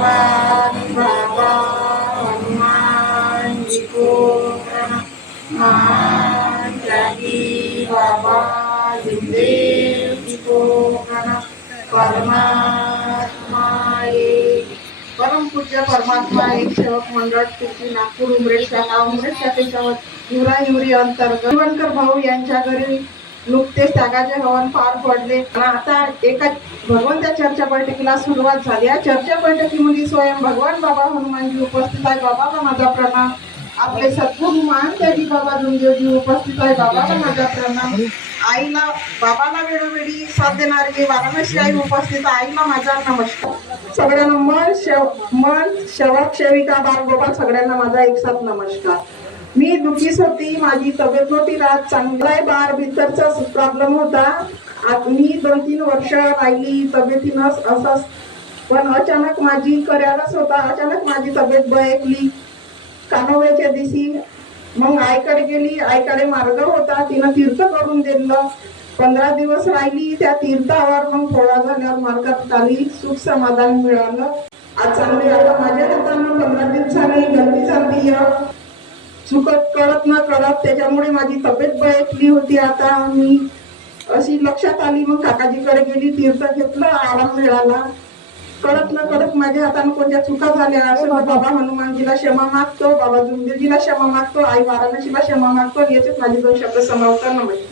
भगवान बाबा हनुमान जी को प्रणाम। त्यागी बाबा भीमदेव जी को प्रणाम। परमात्मा एक परम पूज्य परमात्मा एक सेवक मंडळ तुर्की नागपूर उमरेड शाखेच्या युरा युरी अंतर्गत जीवनकर भाऊ यांच्या घरी नुकतेच त्यागाचे हवन पार पडले. आता एका भगवंता चर्चा बैठकीला सुरुवात झाली. या चर्चा बैठकीमध्ये स्वयं भगवान बाबा हनुमानजी उपस्थित आहे. बाबाला माझा प्रणाम. आपले सद्गुरू महान त्यागी बाबा जुमदेवजी उपस्थित आहे. बाबाला माझा प्रणाम. आईला बाबाला वेळोवेळी साथ देणारी वाराणसी आई उपस्थित, आईला माझा नमस्कार. सगळ्यांना मन सेवक सेविका बाळगोपाल सगळ्यांना माझा एक साथ नमस्कार. मी दुखीच होती, माझी तब्येत नव्हती राहत. चांगला बार भीतरचा प्रॉब्लेम होता. मी 2-3 वर्ष राहिली तब्येतीनं असंच, पण अचानक माझी करायलाच होता. अचानक माझी तब्येत बळकली कानोव्याच्या दिवशी. मग आईकडे गेली. आईकडे मार्ग होता, तिनं तीर्थ करून दिलं. 15 दिवस राहिली त्या तीर्थावर. मग थोडा झाल्यावर मार्गात आली, सुख समाधान मिळालं. आज चांगले आता माझ्या हातानं 15 दिवसांनी गलती झाली, चुकत कळत न कळत, त्याच्यामुळे माझी तब्येत बळकली होती. आता मी अशी लक्षात आली. मग काकाजीकडे गेली, तीर्थ घेतलं, आराम मिळाला. कळत न कळत माझ्या हाताने कोणत्या चुका झाल्या असं बाबा हनुमानजीला क्षमा मागतो, बाबा जुमदेवजीला क्षमा मागतो, आई वाराणसीला क्षमा मागतो. याच्यात माझे 2 शब्द समाप्त. नमस्कार.